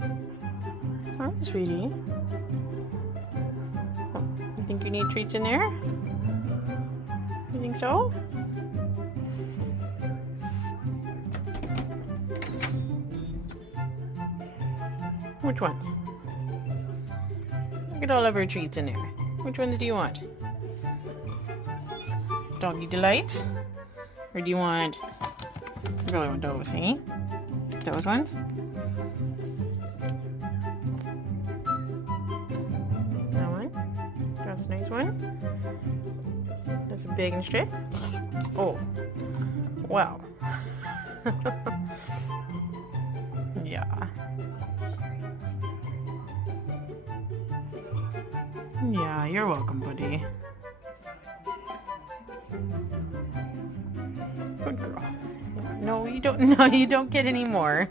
Hi, sweetie. Oh, you think you need treats in there? You think so? Which ones? Look at all of her treats in there. Which ones do you want? Doggy Delights? Or do you want... You really want those, eh? Those ones? That one? That's a nice one. That's a bacon strip. Oh. Well. Yeah. Yeah, you're welcome, buddy. Good girl. No, you don't. No, you don't get any more.